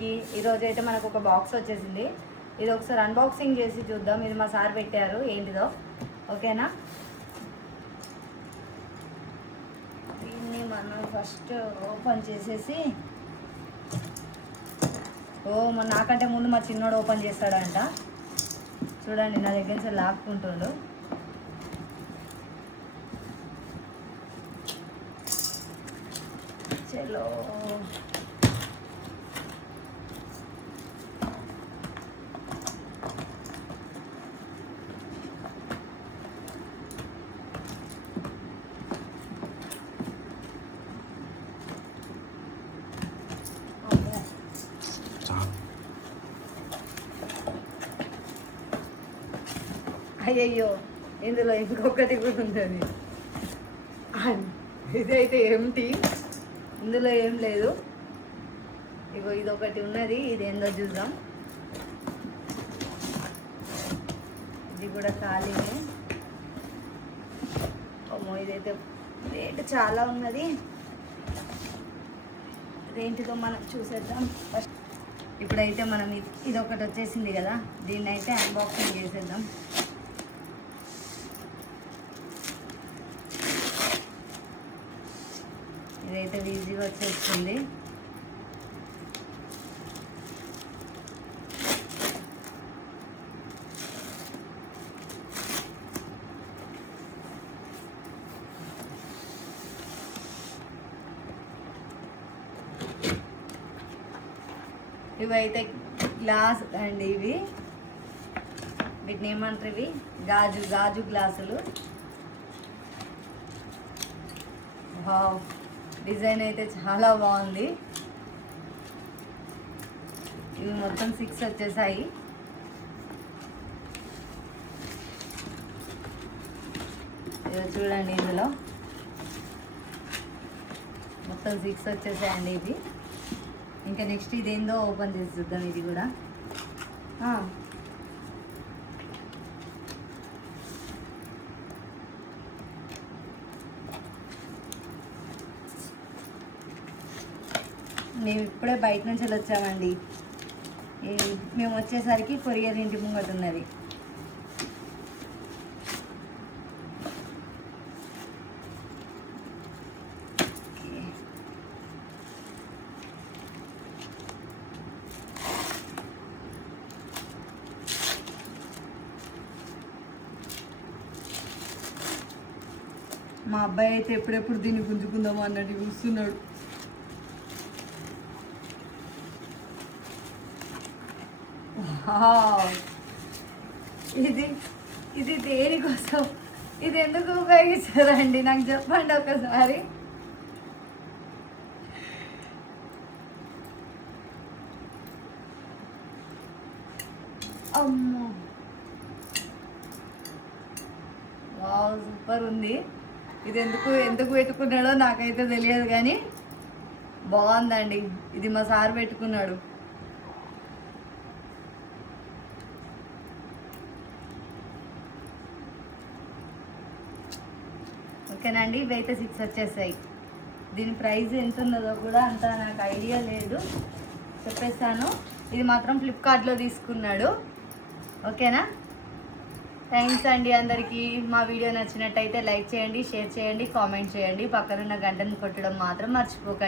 అందరికీ. ఈరోజు అయితే మనకు ఒక బాక్స్ వచ్చేసింది. ఇది ఒకసారి అన్బాక్సింగ్ చేసి చూద్దాం. ఇది మా సార్ పెట్టారు ఏంటిదో. ఓకేనా, దీన్ని మనం ఫస్ట్ ఓపెన్ చేసేసి నాకంటే ముందు మా చిన్నోడు ఓపెన్ చేస్తాడంట. చూడండి, నా దగ్గర నుంచి లాక్కుంటుండు. చలో, అయ్యయ్యో, ఇందులో ఇంకొకటి కూడా ఉంది. ఇదైతే ఏమిటి, ఇందులో ఏం లేదు. ఇగో ఇదొకటి ఉన్నది, ఇది ఏందో చూద్దాం. ఇది కూడా ఖాళీనే. అమ్మో, ఇదైతే రేట్ చాలా ఉన్నది. ఇదేంటిదో మనం చూసేద్దాం ఫస్ట్. ఇప్పుడైతే మనం ఇదొకటి వచ్చేసింది కదా, దీన్ని అయితే అన్బాక్సింగ్ చేసేద్దాం. ఇదైతే ఈజీగా వచ్చేస్తుంది. ఇవైతే గ్లాస్ అండి, ఇవి వీటిని ఏమంటారు, ఇవి గాజు గ్లాసులు. వావ్, డిజైన్ అయితే చాలా బాగుంది. ఇవి మొత్తం 6 వచ్చేసాయి. చూడండి, ఇందులో మొత్తం 6 వచ్చేసాయండి ఇవి. ఇంకా నెక్స్ట్ ఇదేందో ఓపెన్ చేసి చూద్దాం. ఇది కూడా మేము ఇప్పుడే బయట నుంచి వచ్చామండి. మేము వచ్చేసరికి కొరియర్ ఇంటి ముంగట ఉన్నది. మా అబ్బాయి అయితే ఎప్పుడెప్పుడు దీన్ని గుంజుకుందామో అన్నట్టు చూస్తున్నాడు. ఇది దేనికోసం, ఇది ఎందుకు ఉపయోగిస్తారండి నాకు చెప్పండి ఒకసారి. అమ్మో, వావ్, సూపర్ ఉంది. ఇది ఎందుకు పెట్టుకున్నాడో నాకైతే తెలియదు, కానీ బాగుందండి. ఇది మా సార్ పెట్టుకున్నాడు. ఓకేనండి, ఇవైతే 6 వచ్చేసాయి. దీని ప్రైస్ ఎంత ఉన్నదో కూడా అంత నాకు ఐడియా లేదు, చెప్పేస్తాను. ఇది మాత్రం ఫ్లిప్కార్ట్లో తీసుకున్నాడు. ఓకేనా, థ్యాంక్స్ అండి అందరికీ. మా వీడియో నచ్చినట్టయితే లైక్ చేయండి, షేర్ చేయండి, కామెంట్ చేయండి. పక్కనున్న గంటను కొట్టడం మాత్రం మర్చిపోకండి.